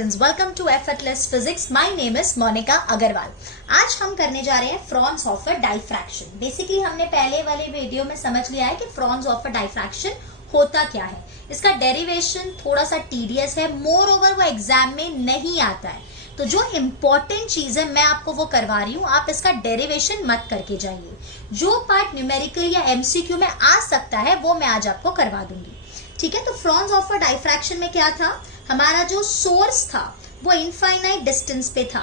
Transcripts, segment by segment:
Students, welcome to effortless physics. My name is Monika Agarwal. आज हम करने जा रहे हैं Fraunhofer diffraction. Basically हमने पहले वाले वीडियो में समझ लिया है कि फ्रॉन्स ऑफ अ डाइफ्रैक्शन होता क्या है। इसका डेरिवेशन थोड़ा सा टीडियस है, मोर ओवर वो एग्जाम में नहीं आता है, तो जो इम्पोर्टेंट चीज है मैं आपको वो करवा रही हूँ। आप इसका डेरिवेशन मत करके जाइए। जो पार्ट न्यूमेरिकल या एमसीक्यू में आ सकता है वो मैं आज आपको करवा दूंगी, ठीक है। तो फ्रॉन्स ऑफ अ डाइफ्रैक्शन में क्या था, हमारा जो सोर्स था वो इनफाइनाइट डिस्टेंस पे था,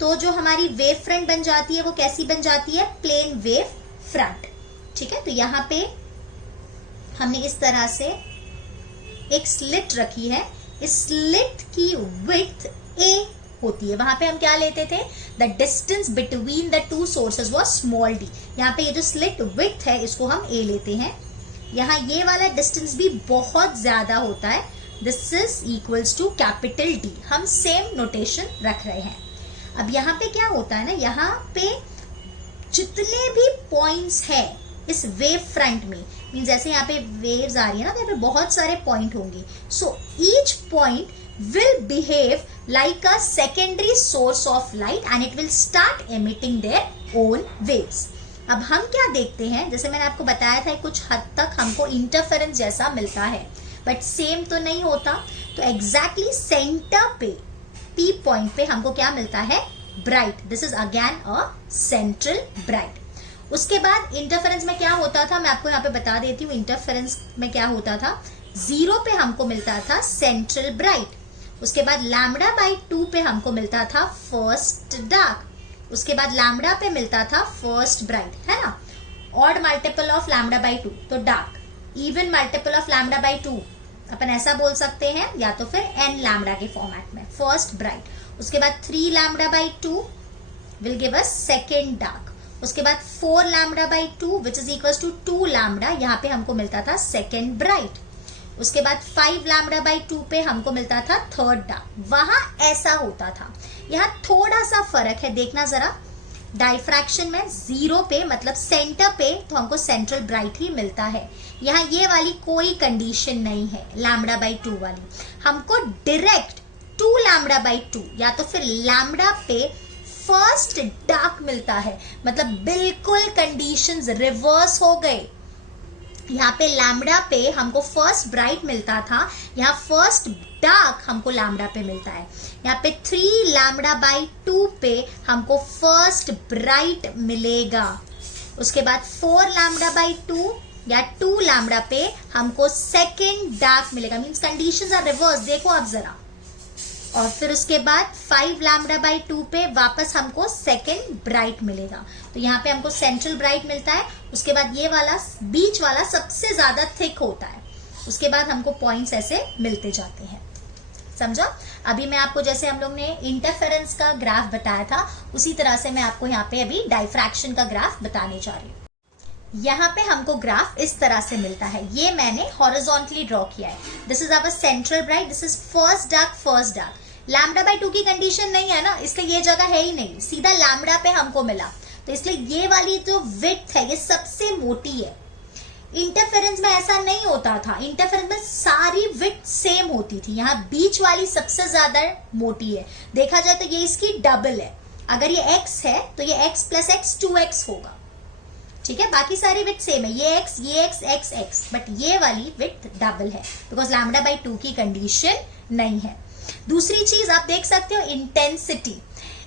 तो जो हमारी वेव फ्रंट बन जाती है वो कैसी बन जाती है, प्लेन वेव फ्रंट, ठीक है। तो यहाँ पे हमने इस तरह से एक स्लिट रखी है। इस स्लिट की विड्थ a होती है। वहां पे हम क्या लेते थे, the distance between the two sources was small d। यहाँ पे ये जो स्लिट विड्थ है इसको हम a लेते हैं। यहाँ ये वाला डिस्टेंस भी बहुत ज्यादा होता है, this is equals to capital D। हम सेम नोटेशन रख रहे हैं। अब यहाँ पे क्या होता है ना, यहाँ पे जितने भी पॉइंट्स है इस वेव फ्रंट में, मीन जैसे यहाँ पे वेव्स आ रही है ना, तो यहाँ पे बहुत सारे पॉइंट होंगे। So each point will behave like a secondary source of light and it will start emitting their own waves। अब हम क्या देखते हैं, जैसे मैंने आपको बताया था कुछ हद तक हमको इंटरफेरेंस जैसा मिलता है, बट सेम तो नहीं होता। तो एग्जैक्टली सेंटर पे P पॉइंट पे हमको क्या मिलता है, bright. This is again a central bright. उसके बाद इंटरफेरेंस में क्या होता था, मैं आपको यहाँ पे बता देती हूँ। इंटरफेरेंस में क्या होता था, 0 पे हमको मिलता था सेंट्रल ब्राइट। उसके बाद लैम्बडा बाई 2 पे हमको मिलता था फर्स्ट डार्क। उसके बाद लैम्बडा पे मिलता था फर्स्ट ब्राइट, है ना। Odd multiple of lambda by 2 तो dark, even multiple of lambda by 2 अपन ऐसा बोल सकते हैं, या तो फिर n लैम्बडा के फॉर्मेट में फर्स्ट ब्राइट। उसके बाद 3 lambda by 2 will give us second dark. उसके बाद 4 lambda by 2 which is equal to 2 lambda, यहाँ पे हमको मिलता था सेकेंड ब्राइट। उसके बाद 5 लैम्बडा बाई 2 पे हमको मिलता था थर्ड डार्क। वहां ऐसा होता था। यहाँ थोड़ा सा फर्क है, देखना जरा। डाइफ्रैक्शन में 0 पे मतलब सेंटर पे तो हमको सेंट्रल ब्राइट ही मिलता है। यहाँ ये वाली कोई कंडीशन नहीं है, लैम्बडा बाई 2 वाली। हमको डायरेक्ट 2 लैम्बडा बाई 2 या तो फिर लैम्बडा पे फर्स्ट डार्क मिलता है, मतलब बिल्कुल कंडीशंस रिवर्स हो गए। यहाँ पे लैम्बडा पे हमको फर्स्ट ब्राइट मिलता था, यहाँ फर्स्ट डार्क हमको लैम्बडा पे मिलता है। यहाँ पे 3 लैम्बडा बाई 2 पे हमको फर्स्ट ब्राइट मिलेगा। उसके बाद 4 लैम्बडा बाई 2 या 2 लैम्बडा पे हमको सेकेंड डार्क मिलेगा, मीन्स कंडीशंस आर रिवर्स, देखो आप जरा। और फिर उसके बाद 5 लैम्बडा बाई 2 पे वापस हमको सेकेंड ब्राइट मिलेगा। तो यहाँ पे हमको सेंट्रल ब्राइट मिलता है। उसके बाद ये वाला बीच वाला सबसे ज्यादा थिक होता है। उसके बाद हमको पॉइंट्स ऐसे मिलते जाते हैं, समझा। अभी मैं आपको जैसे हम लोग ने इंटरफेरेंस का ग्राफ बताया था, उसी तरह से मैं आपको यहाँ पे अभी डाइफ्रैक्शन का ग्राफ बताने जा रही हूँ। यहाँ पे हमको ग्राफ इस तरह से मिलता है, ये मैंने हॉरिजॉन्टली ड्रॉ किया है। This is our central bright, this is first dark first dark. Lambda by 2 की कंडीशन नहीं है ना, इसलिए ये जगह है ही नहीं, सीधा लैम्बडा पे हमको मिला, तो इसलिए ये वाली जो विड्थ है ये सबसे मोटी है। इंटरफेरेंस में ऐसा नहीं होता था, इंटरफेरेंस में सारी विड्थ सेम होती थी, यहाँ बीच वाली सबसे ज्यादा मोटी है। देखा जाए तो ये इसकी डबल है। अगर ये x है तो ये x प्लस x 2x होगा, ठीक है। बाकी सारी विड्थ सेम है, ये x ये x x x, बट ये वाली विड्थ डबल है बिकॉज लैम्बडा बाई 2 की कंडीशन नहीं है। दूसरी चीज आप देख सकते हो, इंटेंसिटी।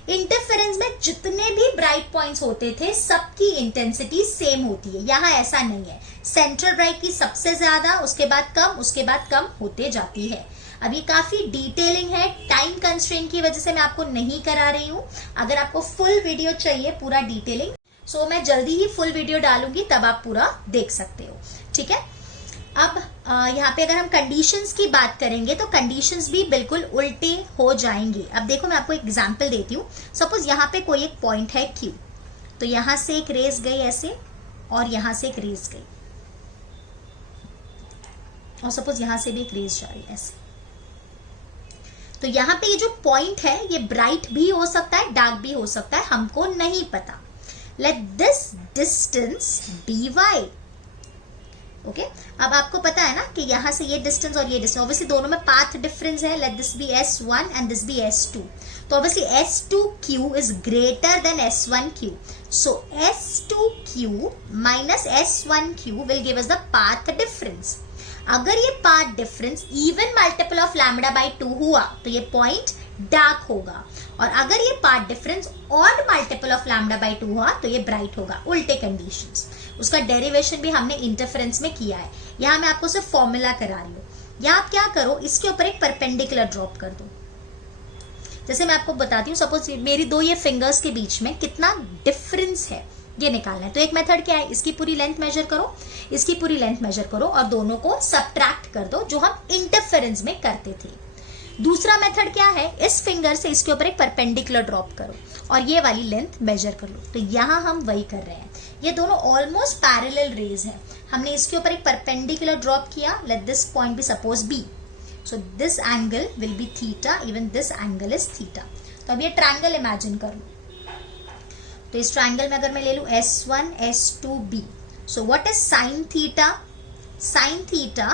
इंटरफेरेंस में जितने भी ब्राइट पॉइंट्स होते थे सबकी इंटेंसिटी सेम होती है, यहाँ ऐसा नहीं है। सेंट्रल ब्राइट की सबसे ज्यादा, उसके बाद कम, उसके बाद कम होते जाती है। अब ये काफी डिटेलिंग है, टाइम कंस्ट्रेंट की वजह से मैं आपको नहीं करा रही हूँ। अगर आपको फुल वीडियो चाहिए पूरा डिटेलिंग, सो मैं जल्दी ही फुल वीडियो डालूंगी, तब आप पूरा देख सकते हो, ठीक है। अब यहाँ पे अगर हम कंडीशंस की बात करेंगे तो कंडीशंस भी बिल्कुल उल्टे हो जाएंगे। अब देखो मैं आपको एक एग्जांपल देती हूँ। सपोज यहाँ पे कोई एक पॉइंट है Q, तो यहाँ से एक रेस गई ऐसे और यहाँ से एक रेस गई, और सपोज यहाँ से भी एक रेस जा रही है ऐसे। तो यहाँ पे ये जो पॉइंट है ये ब्राइट भी हो सकता है, डार्क भी हो सकता है, हमको नहीं पता। Let this distance dy। Okay अब आपको पता है ना कि यहाँ से ये डिस्टेंस और ये डिस्टेंस, ऑब्वियसली दोनों में पाथ डिफरेंस है, let this be S1 and this be S2, तो obviously S2Q is greater than S1Q, so S2Q minus S1Q will give us the path difference. अगर ये path difference even multiple of lambda by 2 हुआ तो ये point dark होगा, और अगर ये path difference odd multiple of lambda by 2 हुआ तो ये ब्राइट होगा। उल्टे कंडीशंस, उसका डेरिवेशन भी हमने इंटरफेरेंस में किया है। यहाँ मैं आपको सिर्फ फॉर्मूला करा रही हूँ। या आप क्या करो, इसके ऊपर एक परपेंडिकुलर ड्रॉप कर दो। जैसे मैं आपको बताती हूँ, सपोज मेरी दो ये फिंगर्स के बीच में कितना डिफरेंस है ये निकालना है। तो एक मेथड क्या है, इसकी पूरी लेंथ मेजर करो, इसकी पूरी लेंथ मेजर करो और दोनों को सब्ट्रैक्ट कर दो, जो हम इंटरफेरेंस में करते थे। दूसरा मेथड क्या है, इस फिंगर से इसके ऊपर एक परपेंडिकुलर ड्रॉप करो और ये वाली लेंथ मेजर कर लो। तो यहाँ हम वही कर रहे हैं, ये दोनों ऑलमोस्ट पैरेलल रेज है। हमने इसके ऊपर एक परपेंडिकुलर ड्रॉप किया, let this point be suppose B, so this angle will be theta, even this angle is theta. तो अब ये ट्रायंगल इमेजिन कर लो। तो इस ट्रायंगल में अगर मैं ले लूं S1 S2 B, so what is sine theta? Sine theta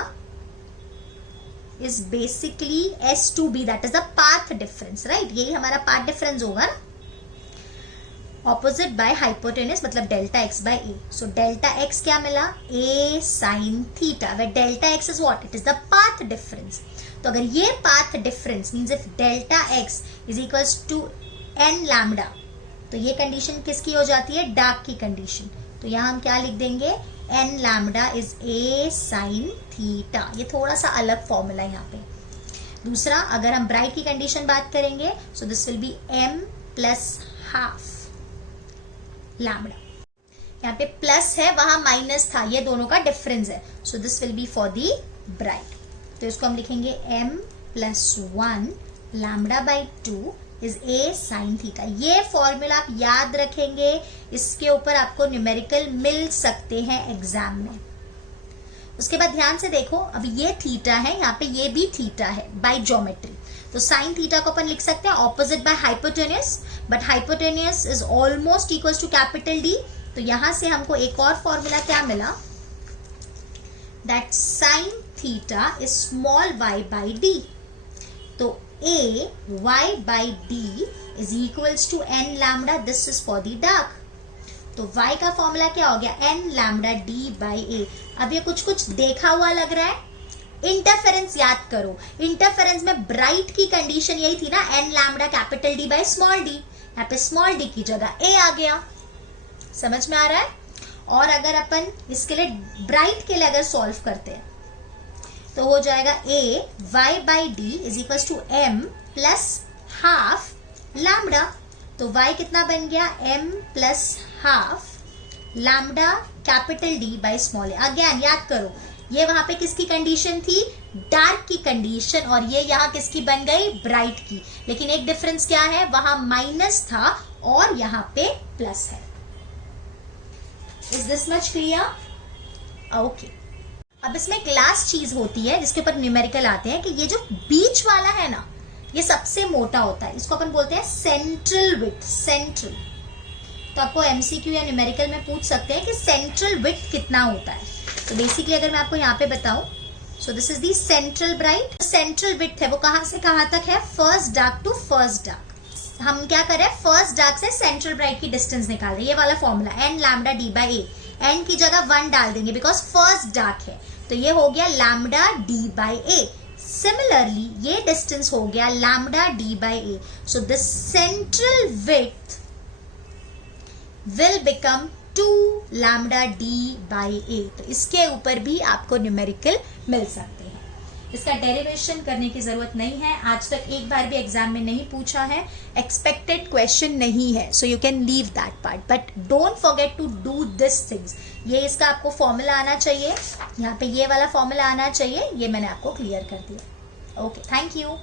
is basically S2B, that is the path difference, right? यही हमारा path difference होगा ना, opposite by hypotenuse मतलब delta x by a. So delta x क्या मिला? A sin theta, where delta x is what? It is the path difference. तो अगर ये path difference means if delta x is equals to n lambda, तो ये condition किसकी हो जाती है? डार्क की कंडीशन। तो यहाँ हम क्या लिख देंगे? n lambda is a sin theta. ये थोड़ा सा अलग फॉर्मूला यहाँ पे। दूसरा, अगर हम ब्राइट की कंडीशन बात करेंगे, so this will be m plus half lambda. यहाँ पे प्लस है, वहां माइनस था, ये दोनों का डिफरेंस है, so this will be for the bright. तो इसको हम लिखेंगे m plus 1 lambda by 2 is a sin theta. ये फॉर्मूला आप याद रखेंगे, इसके ऊपर आपको न्यूमेरिकल मिल सकते हैं एग्जाम में। उसके बाद ध्यान से देखो, अब ये थीटा है, यहाँ पे ये भी थीटा है बाय ज्योमेट्री। तो साइन थीटा को अपन लिख सकते हैं opposite by hypotenuse, but hypotenuse is almost equals to capital D. तो यहां से हमको एक और फॉर्मूला क्या मिला, that sine theta is small y by D. तो a y by d is equals to n lambda, this is for the dark। तो y का फॉर्मूला क्या हो गया? n lambda d by a। अब ये कुछ कुछ देखा हुआ लग रहा है, इंटरफेरेंस याद करो। इंटरफेरेंस में ब्राइट की कंडीशन यही थी ना, n lambda capital d by small d। यहाँ पे स्मॉल d की जगह a आ गया, समझ में आ रहा है? और अगर अपन इसके लिए ब्राइट के लिए अगर सॉल्व करते हैं तो हो जाएगा a y by D is equal to m plus half lambda. तो y कितना बन गया? m plus half lambda capital D by small a। Again याद करो, ये वहां पे किसकी कंडीशन थी? डार्क की कंडीशन, और ये यहाँ किसकी बन गई? ब्राइट की। लेकिन एक डिफरेंस क्या है, वहां माइनस था और यहाँ पे प्लस है। Is this much clear? Okay. अब इसमें एक लास्ट चीज होती है जिसके ऊपर न्यूमेरिकल आते हैं कि ये जो बीच वाला है ना, ये सबसे मोटा होता है, इसको अपन बोलते हैं सेंट्रल विड्थ। सेंट्रल, तो आपको एमसीक्यू या न्यूमेरिकल में पूछ सकते हैं कि सेंट्रल विड्थ कितना होता है। तो बेसिकली अगर मैं आपको यहाँ पे बताऊं, so this is the central bright. Central width है वो कहां से कहां तक है? First dark to first dark. हम क्या कर रहे हैं? फर्स्ट डार्क से सेंट्रल ब्राइट की डिस्टेंस निकाल रहे हैं। ये वाला formula n lambda d by a, n की जगह 1 डाल देंगे बिकॉज फर्स्ट डार्क है, तो ये हो गया lambda d by A. Similarly ये डिस्टेंस हो गया lambda d by A. So this central width will become 2 lambda d by A. तो इसके ऊपर भी आपको न्यूमेरिकल मिल सकते हैं। इसका डेरिवेशन करने की जरूरत नहीं है, आज तक एक बार भी एग्जाम में नहीं पूछा है, एक्सपेक्टेड क्वेश्चन नहीं है, so you can leave that part, but don't forget to do this things. ये इसका आपको फॉर्मूला आना चाहिए, यहाँ पे ये वाला फॉर्मूला आना चाहिए, ये मैंने आपको क्लियर कर दिया। Okay, thank you.